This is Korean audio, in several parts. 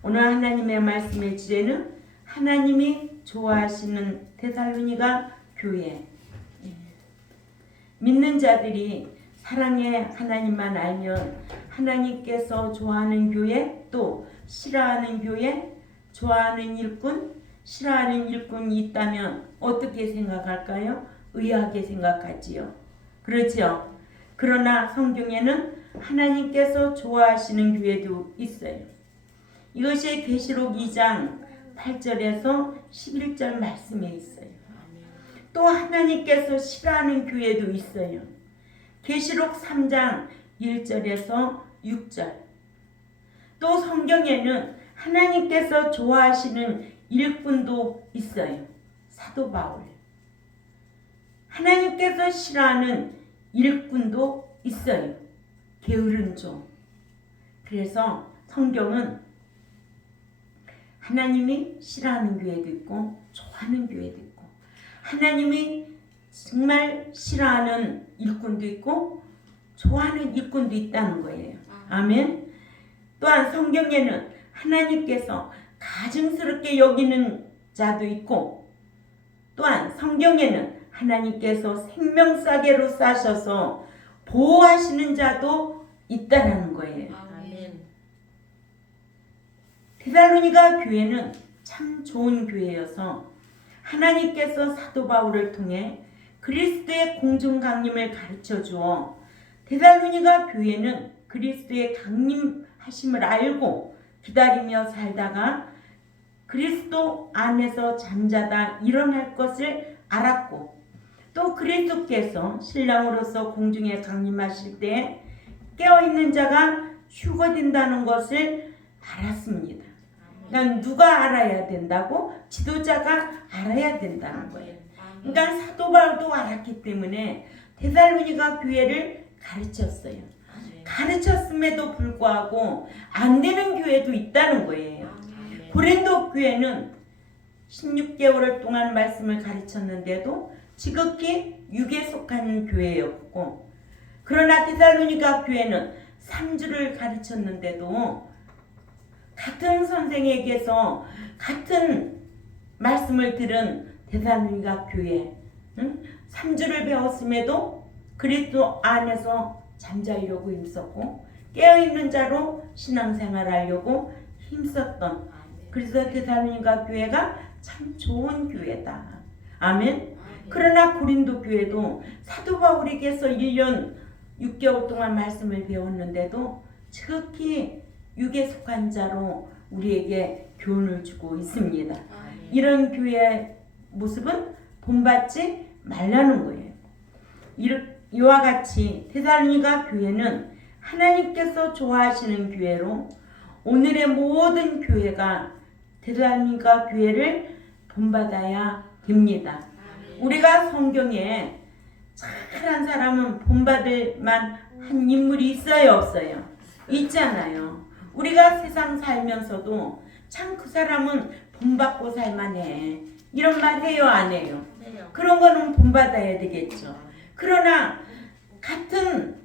오늘 하나님의 말씀의 주제는 하나님이 좋아하시는 데살로니가 교회. 믿는 자들이 사랑의 하나님만 알면 하나님께서 좋아하는 교회, 또 싫어하는 교회, 좋아하는 일꾼, 싫어하는 일꾼이 있다면 어떻게 생각할까요? 의아하게 생각하지요. 그렇죠? 그러나 성경에는 하나님께서 좋아하시는 교회도 있어요. 이것이 계시록 2장 8절에서 11절 말씀에 있어요. 또 하나님께서 싫어하는 교회도 있어요. 계시록 3장 1절에서 6절. 또 성경에는 하나님께서 좋아하시는 일꾼도 있어요. 사도 바울. 하나님께서 싫어하는 일꾼도 있어요. 게으른 종. 그래서 성경은 하나님이 싫어하는 교회도 있고 좋아하는 교회도 있고, 하나님이 정말 싫어하는 일꾼도 있고 좋아하는 일꾼도 있다는 거예요. 아멘. 또한 성경에는 하나님께서 가증스럽게 여기는 자도 있고, 또한 성경에는 하나님께서 생명싸개로 싸셔서 보호하시는 자도 있다라는 거예요. 아멘. 데살로니가 교회는 참 좋은 교회여서 하나님께서 사도 바울을 통해 그리스도의 공중 강림을 가르쳐 주어 데살로니가 교회는 그리스도의 강림하심을 알고 기다리며 살다가 그리스도 안에서 잠자다 일어날 것을 알았고, 또 그리스도께서 신랑으로서 공중에 강림하실 때 깨어있는 자가 휴거된다는 것을 알았습니다. 그러니까 누가 알아야 된다고? 지도자가 알아야 된다는 거예요. 그러니까 사도 바울도 알았기 때문에 데살로니가 교회를 가르쳤어요. 가르쳤음에도 불구하고 안 되는 교회도 있다는 거예요. 고린도 교회는 16개월 동안 말씀을 가르쳤는데도 지극히 육에 속한 교회였고, 그러나 데살로니가 교회는 3주를 가르쳤는데도 같은 선생에게서 같은 말씀을 들은 데살로니가 교회, 3주를 배웠음에도 그리스도 안에서 잠자려고 힘썼고 깨어있는 자로 신앙생활하려고 힘썼던, 그래서 데살로니가 교회가 참 좋은 교회다. 아멘. 그러나 고린도 교회도 사도 바울에게서 1년 6개월 동안 말씀을 배웠는데도 지극히 육에 속한 자로 우리에게 교훈을 주고 있습니다. 이런 교회의 모습은 본받지 말라는 거예요. 이와 같이 데살로니가 교회는 하나님께서 좋아하시는 교회로 오늘의 모든 교회가 데살로니가 교회를 본받아야 됩니다. 우리가 성경에 착한 사람은 본받을 만한 인물이 있어요, 없어요? 있잖아요. 우리가 세상 살면서도 참 그 사람은 본받고 살만해, 이런 말 해요, 안 해요? 그런 거는 본받아야 되겠죠. 그러나 같은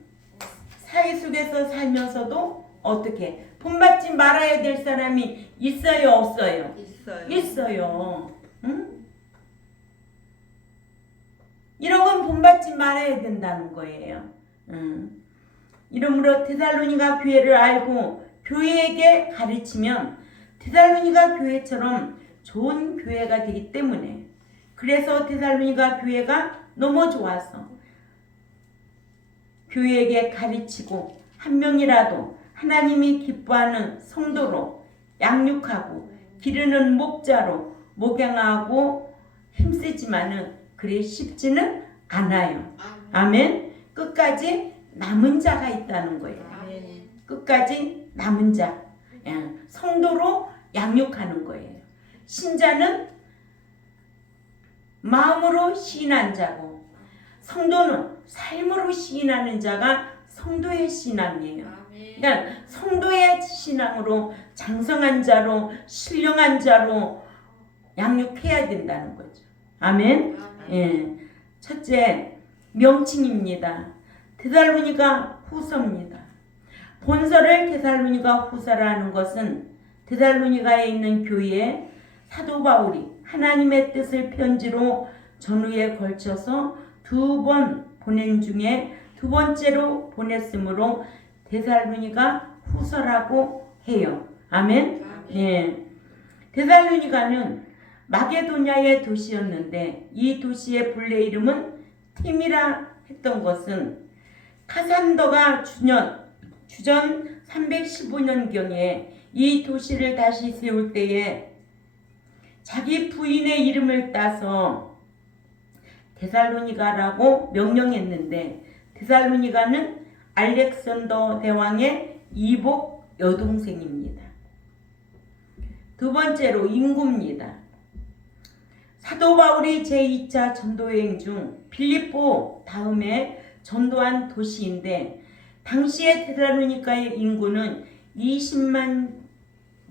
사회 속에서 살면서도 어떻게 본받지 말아야 될 사람이 있어요, 없어요? 있어요. 응? 이런 건 본받지 말아야 된다는 거예요. 이러므로 데살로니가 교회를 알고 교회에게 가르치면 데살로니가 교회처럼 좋은 교회가 되기 때문에, 그래서 데살로니가 교회가 너무 좋아서 교회에게 가르치고 한 명이라도 하나님이 기뻐하는 성도로 양육하고 기르는 목자로 목양하고 힘쓰지만은 그리 쉽지는 않아요. 아멘. 끝까지 남은 자가 있다는 거예요. 끝까지 남은 자, 성도로 양육하는 거예요. 신자는 마음으로 시인한 자고, 성도는 삶으로 시인하는 자가 성도의 신앙이에요. 그러니까 성도의 신앙으로 장성한 자로 신령한 자로 양육해야 된다는 거죠. 아멘. 예. 첫째, 명칭입니다. 데살로니가 후서입니다. 본서를 데살로니가 후서라 하는 것은 데살로니가에 있는 교회에 사도 바울이 하나님의 뜻을 편지로 전후에 걸쳐서 2번 보낸 중에 2번째로 보냈으므로 데살로니가 후서라고 해요. 아멘. 예. 데살로니가는 마게도냐의 도시였는데 이 도시의 본래 이름은 팀이라 했던 것은 카산더가 주전 315년경에 이 도시를 다시 세울 때에 자기 부인의 이름을 따서 데살로니가라고 명령했는데 데살로니가는 알렉산더 대왕의 이복 여동생입니다. 두 번째로 인구입니다. 사도 바울이 제2차 전도여행 중 빌립보 다음에 전도한 도시인데 당시의 데살로니가의 인구는 20만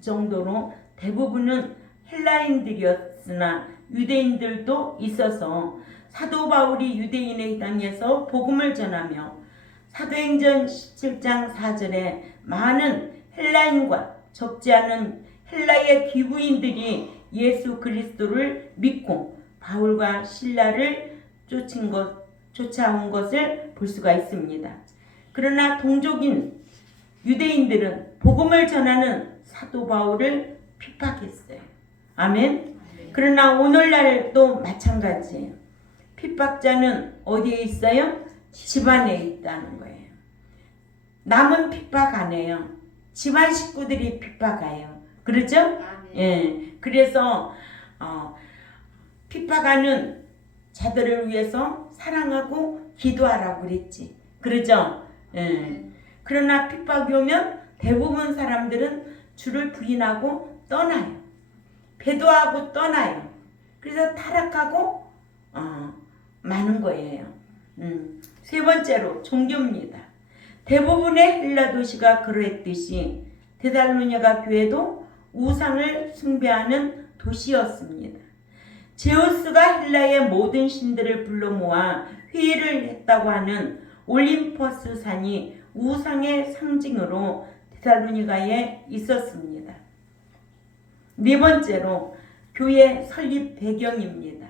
정도로 대부분은 헬라인들이었으나 유대인들도 있어서 사도 바울이 유대인의 땅에서 복음을 전하며 사도행전 17장 4절에 많은 헬라인과 적지 않은 헬라의 기부인들이 예수 그리스도를 믿고 바울과 실라를 쫓아온 것을 볼 수가 있습니다. 그러나 동족인 유대인들은 복음을 전하는 사도 바울을 핍박했어요. 아멘. 그러나 오늘날도 마찬가지예요. 핍박자는 어디에 있어요? 집안에 있다는 거예요. 남은 핍박 안 해요. 집안 식구들이 핍박해요. 그렇죠? 예. 그래서 핍박하는 자들을 위해서 사랑하고 기도하라고 그랬지. 그러죠? 예. 그러나 핍박이 오면 대부분 사람들은 주를 부인하고 떠나요. 배도하고 떠나요. 그래서 타락하고 많은 거예요. 세 번째로 종교입니다. 대부분의 헬라 도시가 그러했듯이 데살로니가 교회도 우상을 숭배하는 도시였습니다. 제우스가 헬라의 모든 신들을 불러 모아 회의를 했다고 하는 올림퍼스 산이 우상의 상징으로 데살로니가에 있었습니다. 네 번째로 교회 설립 배경입니다.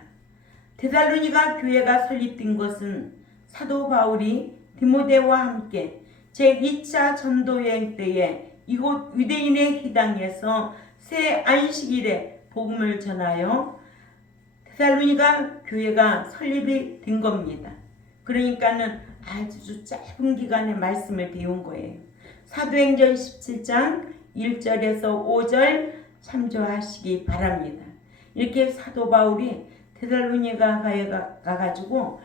데살로니가 교회가 설립된 것은 사도 바울이 디모데와 함께 제2차 전도여행 때에 이곳 유대인의 회당에서 새 안식일에 복음을 전하여 데살로니가 교회가 설립이 된 겁니다. 그러니까는 아주 짧은 기간에 말씀을 배운 거예요. 사도행전 17장 1절에서 5절 참조하시기 바랍니다. 이렇게 사도 바울이 데살로니가 가가지고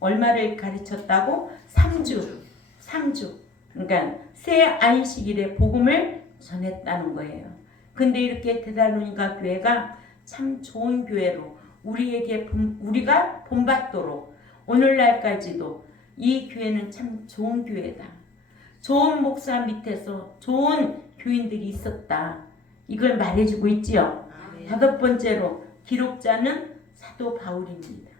얼마를 가르쳤다고? 3주. 그러니까 새 안식일에 복음을 전했다는 거예요. 근데 이렇게 데살로니가 교회가 참 좋은 교회로 우리가 본받도록 오늘날까지도 이 교회는 참 좋은 교회다. 좋은 목사 밑에서 좋은 교인들이 있었다. 이걸 말해주고 있지요. 다섯 번째로 기록자는 사도 바울입니다.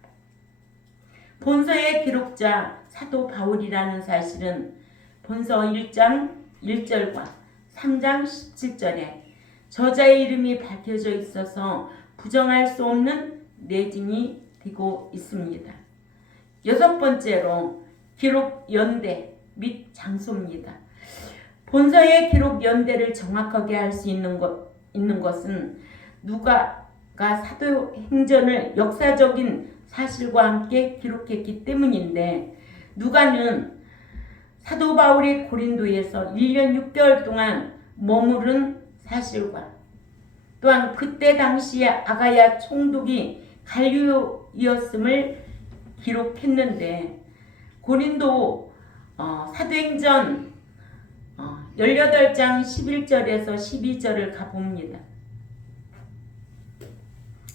본서의 기록자 사도 바울이라는 사실은 본서 1장 1절과 3장 17절에 저자의 이름이 밝혀져 있어서 부정할 수 없는 내진이 되고 있습니다. 여섯 번째로 기록 연대 및 장소입니다. 본서의 기록 연대를 정확하게 할 수 있는 것은 누가가 사도행전을 역사적인 사실과 함께 기록했기 때문인데 누가는 사도 바울이 고린도에서 1년 6개월 동안 머무른 사실과 또한 그때 당시에 아가야 총독이 갈리오이었음을 기록했는데 고린도 사도행전 18장 11절에서 12절을 가봅니다.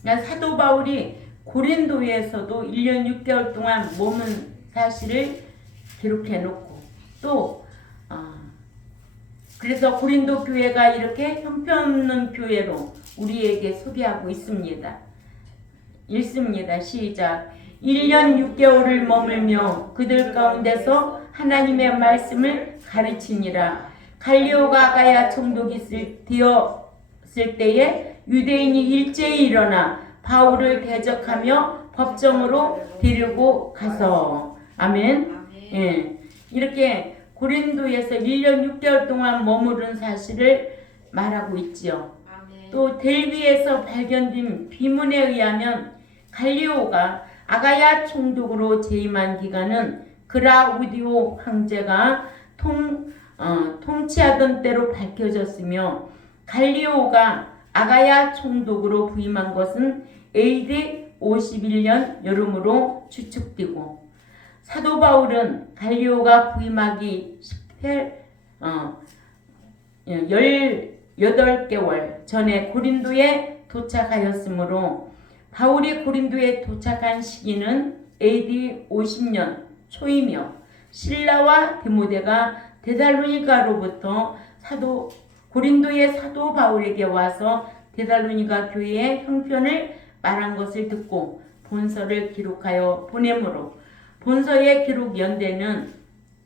그러니까 사도 바울이 고린도에서도 1년 6개월 동안 머문 사실을 기록해 놓고 또 그래서 고린도 교회가 이렇게 형편없는 교회로 우리에게 소개하고 있습니다. 읽습니다. 시작. 1년 6개월을 머물며 그들 가운데서 하나님의 말씀을 가르치니라. 갈리오가 아가야 총독이 되어 때에 유대인이 일제히 일어나 바울을 대적하며 법정으로 데리고 가서 아멘. 예. 이렇게 고린도에서 1년 6개월 동안 머무른 사실을 말하고 있지요. 또 델비에서 발견된 비문에 의하면 갈리오가 아가야 총독으로 재임한 기간은 그라우디오 황제가 통치하던 때로 밝혀졌으며 갈리오가 아가야 총독으로 부임한 것은 AD 51년 여름으로 추측되고 사도 바울은 갈리오가 부임하기 18개월 전에 고린도에 도착하였으므로 바울이 고린도에 도착한 시기는 AD 50년 초이며 실라와 디모데가 데살로니가로부터 고린도의 사도 바울에게 와서 데살로니가 교회의 형편을 말한 것을 듣고 본서를 기록하여 보내므로 본서의 기록 연대는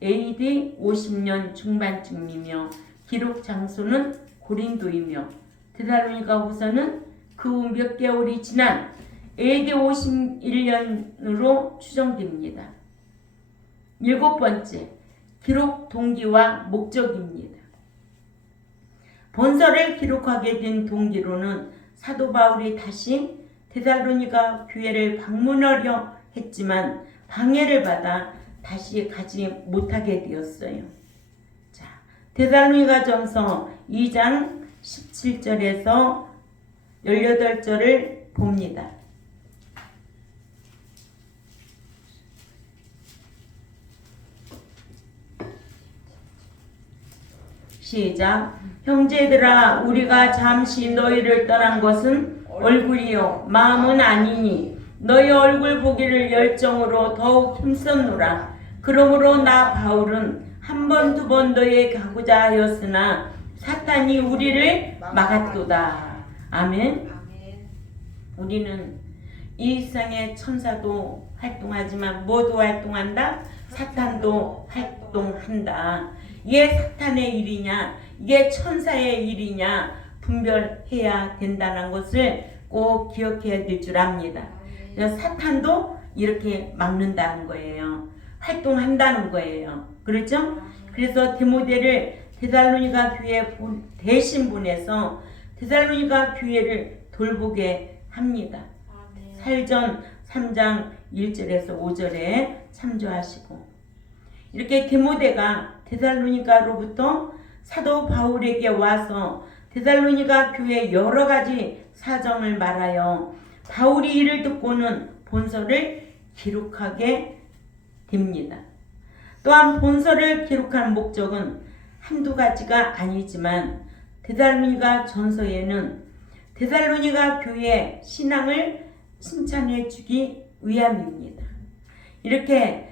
AD 50년 중반쯤이며 기록 장소는 고린도이며 데살로니가 후서는 그 후 몇 개월이 지난 AD 51년으로 추정됩니다. 7번째, 기록 동기와 목적입니다. 본서를 기록하게 된 동기로는 사도 바울이 다시 데살로니가 교회를 방문하려 했지만 방해를 받아 다시 가지 못하게 되었어요. 자, 데살로니가전서 2장 17절에서 18절을 봅니다. 시작. 형제들아, 우리가 잠시 너희를 떠난 것은 얼굴이요 마음은 아니니 너희 얼굴 보기를 열정으로 더욱 힘썼노라. 그러므로 나 바울은 한 번 두 번 너희에게 가고자 하였으나 사탄이 우리를 막았도다. 아멘. 우리는 이 세상의 천사도 활동하지만 모두 활동한다. 사탄도 활동한다. 이게 사탄의 일이냐 이게 천사의 일이냐 분별해야 된다는 것을 꼭 기억해야 될 줄 압니다. 사탄도 이렇게 막는다는 거예요. 활동한다는 거예요. 그렇죠? 그래서 디모데를 데살로니가 교회에 대신 보내서 데살로니가 교회를 돌보게 합니다. 살전 3장 1절에서 5절에 참조하시고 이렇게 디모데가 데살로니가로부터 사도 바울에게 와서 데살로니가 교회 여러 가지 사정을 말하여 바울이 이를 듣고는 본서를 기록하게 됩니다. 또한 본서를 기록한 목적은 한두 가지가 아니지만 데살로니가 전서에는 데살로니가 교회의 신앙을 칭찬해 주기 위함입니다. 이렇게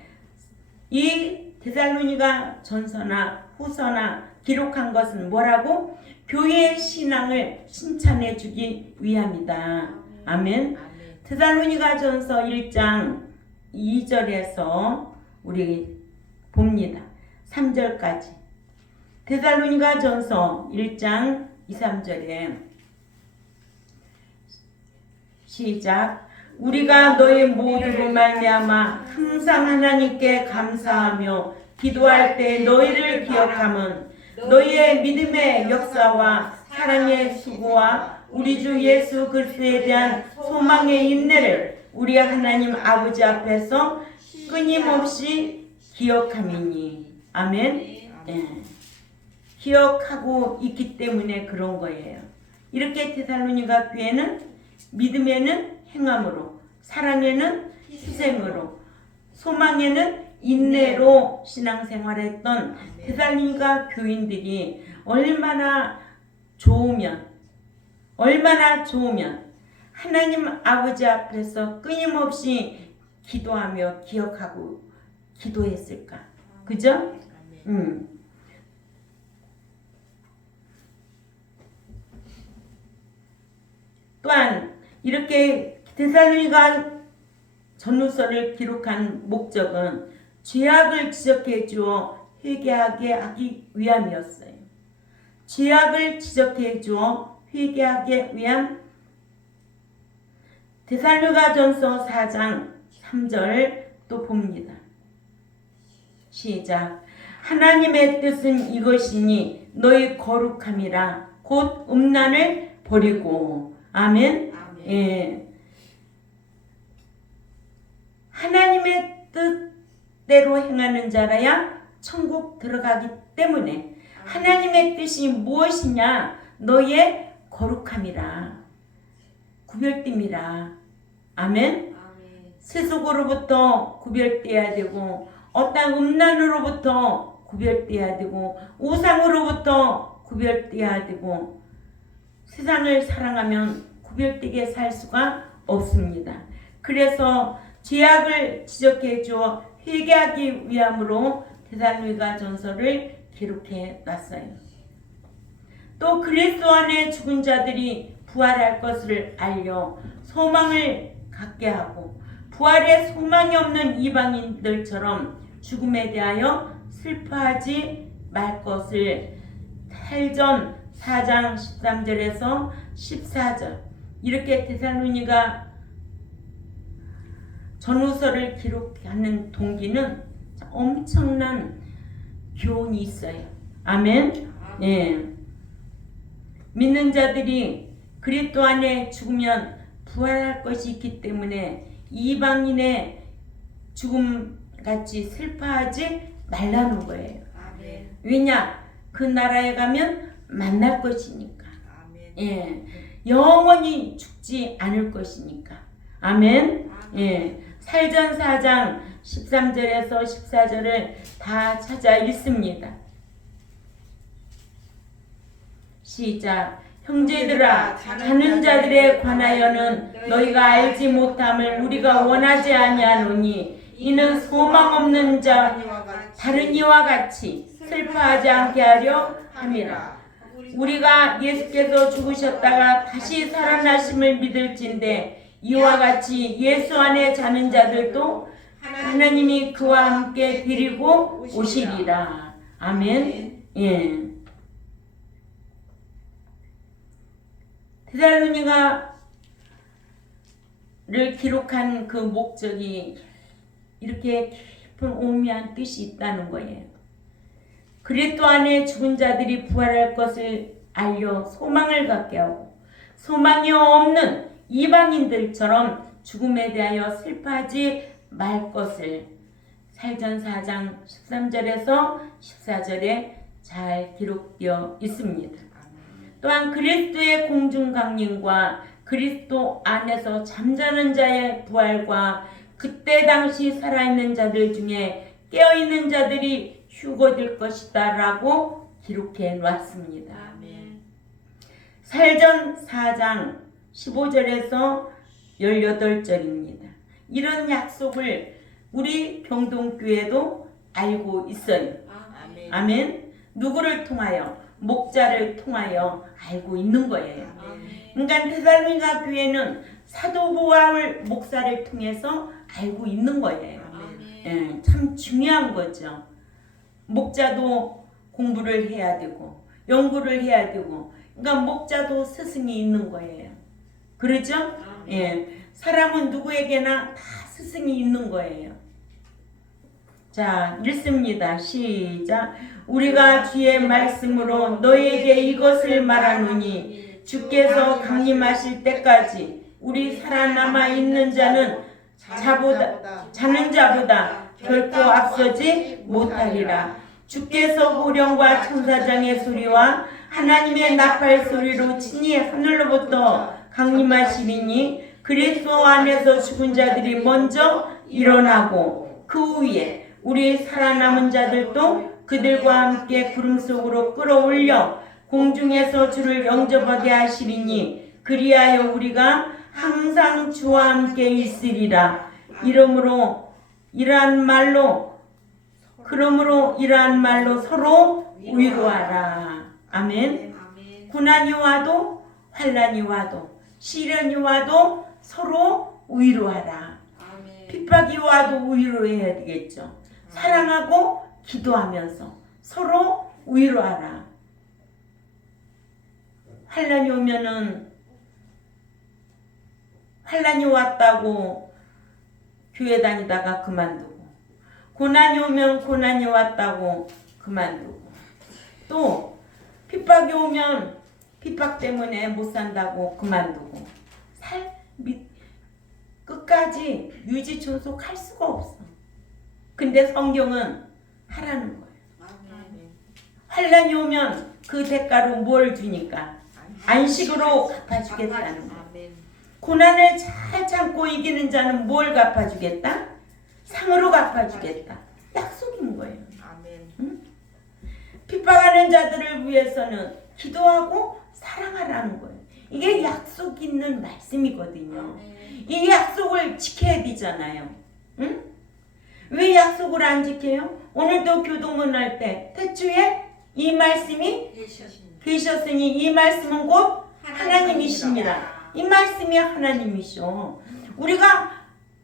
이 데살로니가 전서나 후서나 기록한 것은 뭐라고? 교회의 신앙을 칭찬해 주기 위함이다. 아멘. 데살로니가 전서 1장 2절에서 우리 봅니다. 3절까지. 데살로니가 전서 1장 2, 3절에 시작. 우리가 너희 모두로 말미암아 항상 하나님께 감사하며 기도할 때 너희를 기억함은 너희의 믿음의 역사와 사랑의 수고와 우리 주 예수 그리스도에 대한 소망의 인내를 우리 하나님 아버지 앞에서 끊임없이 기억함이니. 아멘. 네. 기억하고 있기 때문에 그런 거예요. 이렇게 데살로니가 교회는 믿음에는 행함으로, 사랑에는 희생으로, 소망에는 인내로 신앙생활했던 데살로니가 교인들이 얼마나 좋으면 하나님 아버지 앞에서 끊임없이 기도하며 기억하고 기도했을까? 그죠? 또한 이렇게 데살로니가 전후서를 기록한 목적은 죄악을 지적해 주어 회개하게 하기 위함이었어요. 죄악을 지적해 주어 회개하기 위한 데살로니가전서 4장 3절 또 봅니다. 시작. 하나님의 뜻은 이것이니 너희 거룩함이라 곧 음란을 버리고. 아멘. 아멘. 예. 하나님의 뜻대로 행하는 자라야 천국 들어가기 때문에 하나님의 뜻이 무엇이냐? 너의 거룩함이라, 구별됨이라. 아멘. 아멘. 세속으로부터 구별돼야 되고, 어떤 음란으로부터 구별돼야 되고, 우상으로부터 구별돼야 되고, 세상을 사랑하면 구별되게 살 수가 없습니다. 그래서 죄악을 지적해 주어 회개하기 위함으로 데살로니가전서를 기록해 놨어요. 또 그리스도 안에 죽은 자들이 부활할 것을 알려 소망을 갖게 하고, 부활에 소망이 없는 이방인들처럼 죽음에 대하여 슬퍼하지 말 것을 살전 4장 13절에서 14절 이렇게 데살로니가 전후서를 기록하는 동기는 엄청난 교훈이 있어요. 아멘. 예. 믿는 자들이 그리스도 안에 죽으면 부활할 것이 있기 때문에 이방인의 죽음같이 슬퍼하지 말라는 거예요. 아멘. 왜냐? 그 나라에 가면 만날 것이니까. 아멘. 예. 영원히 죽지 않을 것이니까. 아멘. 예. 살전 4장 13절에서 14절을 다 찾아 읽습니다. 시작. 형제들아, 자는 자들에 관하여는 너희가 알지 못함을 우리가 원하지 아니하노니 이는 소망 없는 자 다른 이와 같이 슬퍼하지 않게 하려 함이라. 우리가 예수께서 죽으셨다가 다시 살아나심을 믿을진대 이와 같이 예수 안에 자는 자들도 하나님이 그와 함께 데리고 오시리라. 아멘. 예. 데살로니가를 기록한 그 목적이 이렇게 깊은 오묘한 뜻이 있다는 거예요. 그리스도 안에 죽은 자들이 부활할 것을 알려 소망을 갖게 하고, 소망이 없는 이방인들처럼 죽음에 대하여 슬퍼하지 말 것을 살전 4장 13절에서 14절에 잘 기록되어 있습니다. 또한 그리스도의 공중강림과 그리스도 안에서 잠자는 자의 부활과 그때 당시 살아있는 자들 중에 깨어있는 자들이 휴거될 것이다 라고 기록해 놨습니다. 아멘. 살전 4장 15절에서 18절입니다. 이런 약속을 우리 병동교회도 알고 있어요. 아멘. 아멘. 누구를 통하여? 목자를 통하여 알고 있는 거예요. 아멘. 그러니까 데살로니가 교회는 사도 바울 목사를 통해서 알고 있는 거예요. 아멘. 예, 참 중요한 거죠. 목자도 공부를 해야 되고 연구를 해야 되고, 그러니까 목자도 스승이 있는 거예요. 그렇죠? 예, 사람은 누구에게나 다 스승이 있는 거예요. 자, 읽습니다. 시작. 우리가 주의 말씀으로 너희에게 이것을 말하노니 주께서 강림하실 때까지 우리 살아남아 있는 자는 자는 자보다 결코 앞서지 못하리라. 주께서 호령과 천사장의 소리와 하나님의 나팔 소리로 친히 하늘로부터 강림하시리니 그리스도 안에서 죽은 자들이 먼저 일어나고 그 후에 우리 살아남은 자들도 그들과 함께 구름 속으로 끌어올려 공중에서 주를 영접하게 하시리니 그리하여 우리가 항상 주와 함께 있으리라. 그러므로 이러한 말로 서로 위로하라. 아멘. 고난이 와도 환난이 와도 시련이 와도 서로 위로하라. 핍박이 와도 위로해야 되겠죠. 사랑하고 기도하면서 서로 위로하라. 환란이 오면은 환란이 왔다고 교회 다니다가 그만두고, 고난이 오면 고난이 왔다고 그만두고, 또 핍박이 오면 핍박 때문에 못 산다고 그만두고, 끝까지 유지 존속할 수가 없어. 근데 성경은 하라는 거예요. 환란이 오면 그 대가로 뭘 주니까? 안식으로 갚아주겠다는 거예요. 고난을 잘 참고 이기는 자는 뭘 갚아주겠다? 상으로 갚아주겠다. 약속인 거예요. 응? 핍박하는 자들을 위해서는 기도하고 사랑하라는 거예요. 이게 약속 있는 말씀이거든요. 이 약속을 지켜야 되잖아요. 응? 왜 약속을 안 지켜요? 오늘도 교동문 할 때 태초에 이 말씀이 계셨으니 이 말씀은 곧 하나님이십니다. 이 말씀이 하나님이셔. 우리가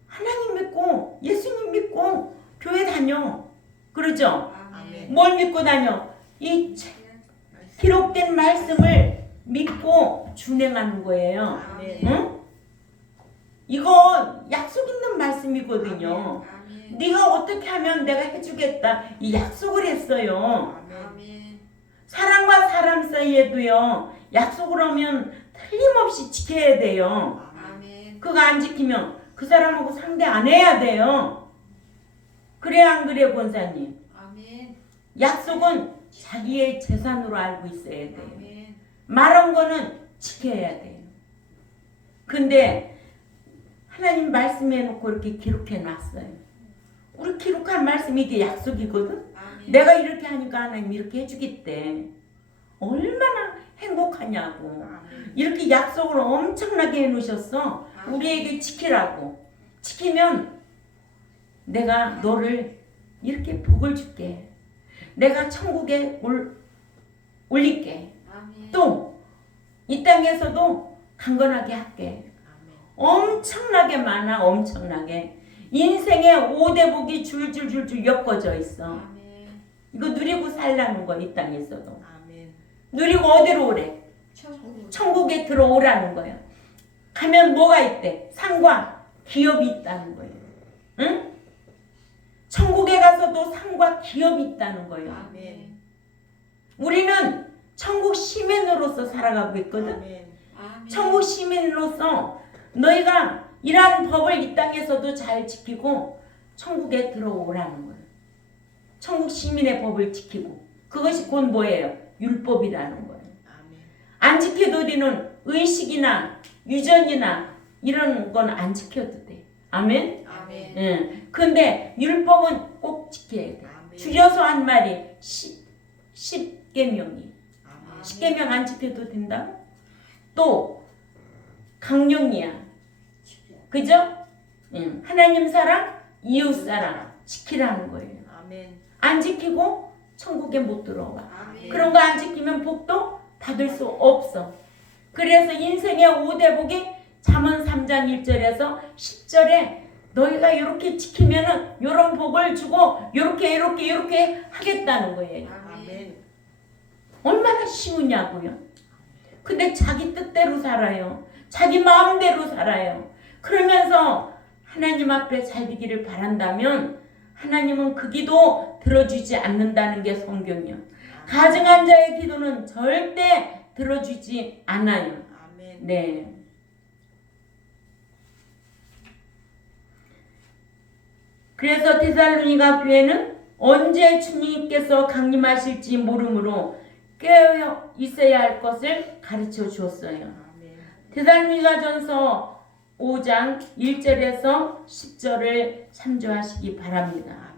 하나님 믿고 예수님 믿고 교회 다녀. 그러죠? 뭘 믿고 다녀? 이 기록된 말씀을 믿고 준행하는 거예요. 응? 이거 약속 있는 말씀이거든요. 네가 어떻게 하면 내가 해주겠다. 이 약속을 했어요. 사람과 사람 사이에도요. 약속을 하면 틀림없이 지켜야 돼요. 그거 안 지키면 그 사람하고 상대 안 해야 돼요. 그래 안 그래 권사님? 약속은 자기의 재산으로 알고 있어야 돼요. 말한 거는 지켜야 돼요. 근데 하나님 말씀해 놓고 이렇게 기록해 놨어요. 우리 기록한 말씀이 이게 약속이거든. 내가 이렇게 하니까 하나님 이렇게 해주겠대. 얼마나 행복하냐고. 이렇게 약속을 엄청나게 해놓으셨어. 우리에게 지키라고. 지키면 내가 너를 이렇게 복을 줄게. 내가 천국에 올릴게. 또 이 땅에서도 강건하게 할게. 엄청나게 많아. 엄청나게. 인생의 5대 복이 줄줄줄줄 엮어져 있어. 이거 누리고 살라는 거야. 이 땅에서도. 누리고 어디로 오래? 천국에 들어오라는 거야. 가면 뭐가 있대? 상과 기업이 있다는 거예요. 응? 천국에 가서도 상과 기업이 있다는 거예요. 우리는 천국 시민으로서 살아가고 있거든. 천국 시민으로서 너희가 이러한 법을 이 땅에서도 잘 지키고 천국에 들어오라는 거예요. 천국 시민의 법을 지키고. 그것이 곧 뭐예요? 율법이라는 거예요. 안 지켜도 우리는 의식이나 유전이나 이런 건 안 지켜도 돼. 아멘? 예. 근데 율법은 꼭 지켜야 돼. 줄여서 한 말이 10계명이. 10계명 안 지켜도 된다? 또 강령이야. 그죠? 하나님 사랑, 이웃 사랑 지키라는 거예요. 안 지키고 천국에 못 들어와. 그런 거 안 지키면 복도 받을 수 없어. 그래서 인생의 5대 복이 잠언 3장 1절에서 10절에 너희가 이렇게 지키면은 이런 복을 주고 이렇게 하겠다는 거예요. 얼마나 쉬우냐고요. 근데 자기 뜻대로 살아요. 자기 마음대로 살아요. 그러면서 하나님 앞에 잘 되기를 바란다면 하나님은 그 기도 들어주지 않는다는 게 성경이요. 가증한 자의 기도는 절대 들어주지 않아요. 네. 그래서 데살로니가 교회는 언제 주님께서 강림하실지 모르므로 깨어 있어야 할 것을 가르쳐 주었어요. 데살로니가전서 5장 1절에서 10절을 참조하시기 바랍니다.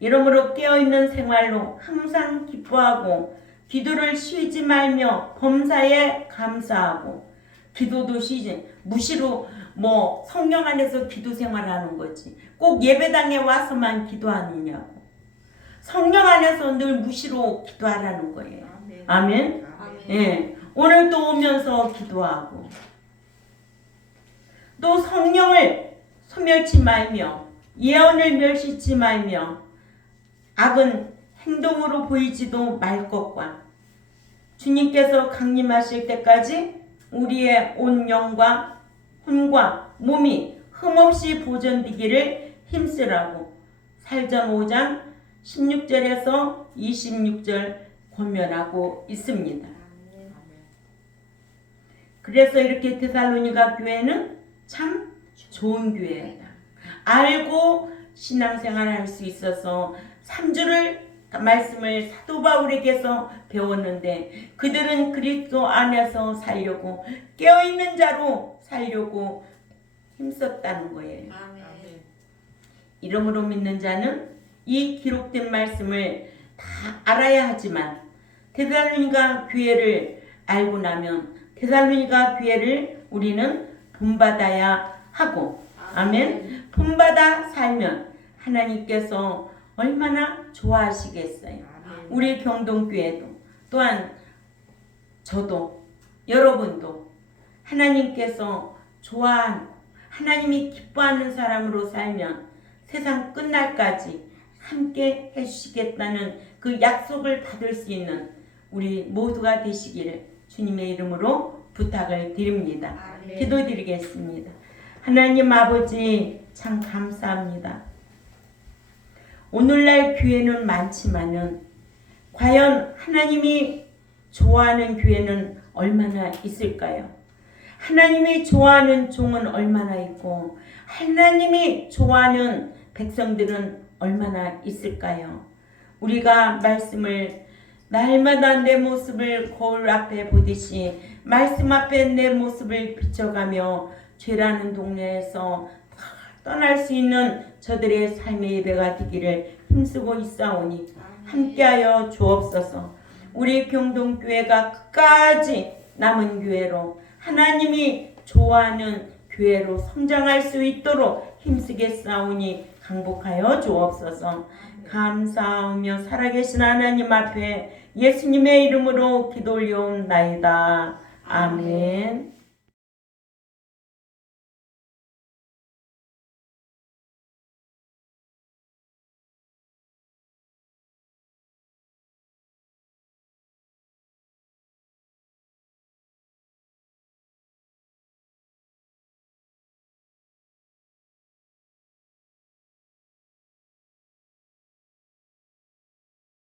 이러므로 깨어있는 생활로 항상 기뻐하고 기도를 쉬지 말며 범사에 감사하고. 기도도 쉬지 무시로 성령 안에서 기도 생활하는 거지. 꼭 예배당에 와서만 기도하느냐고. 성령 안에서 늘 무시로 기도하라는 거예요. 아멘. 예. 오늘 또 오면서 기도하고. 또 성령을 소멸치 말며 예언을 멸시치 말며 악은 행동으로 보이지도 말 것과 주님께서 강림하실 때까지 우리의 온 영과 혼과 몸이 흠없이 보존되기를 힘쓰라고 살전 5장 16절에서 26절 권면하고 있습니다. 그래서 이렇게 데살로니가 교회는 참 좋은 교회다. 알고 신앙생활을 할 수 있어서 3주를 말씀을 사도 바울에게서 배웠는데 그들은 그리스도 안에서 살려고 깨어있는 자로 살려고 힘썼다는 거예요. 아멘. 이름으로 믿는 자는 이 기록된 말씀을 다 알아야 하지만 데살로니가 교회를 알고 나면 데살로니가 교회를 우리는 본받아야 하고 아멘. 본받아 살면 하나님께서 얼마나 좋아하시겠어요. 우리 경동교회도 또한 저도 여러분도 하나님께서 좋아하는 하나님이 기뻐하는 사람으로 살면 세상 끝날까지 함께 해주시겠다는 그 약속을 받을 수 있는 우리 모두가 되시기를 주님의 이름으로 부탁을 드립니다. 아멘. 기도드리겠습니다. 하나님 아버지 참 감사합니다. 오늘날 교회는 많지만은 과연 하나님이 좋아하는 교회는 얼마나 있을까요? 하나님이 좋아하는 종은 얼마나 있고 하나님이 좋아하는 백성들은 얼마나 있을까요? 우리가 말씀을 날마다 내 모습을 거울 앞에 보듯이 말씀 앞에 내 모습을 비춰가며 죄라는 동네에서 떠날 수 있는 저들의 삶의 예배가 되기를 힘쓰고 있사오니 함께하여 주옵소서. 우리 경동교회가 끝까지 남은 교회로 하나님이 좋아하는 교회로 성장할 수 있도록 힘쓰겠사오니 강복하여 주옵소서. 감사하며 살아계신 하나님 앞에 예수님의 이름으로 기도 올려옵나이다. 아멘.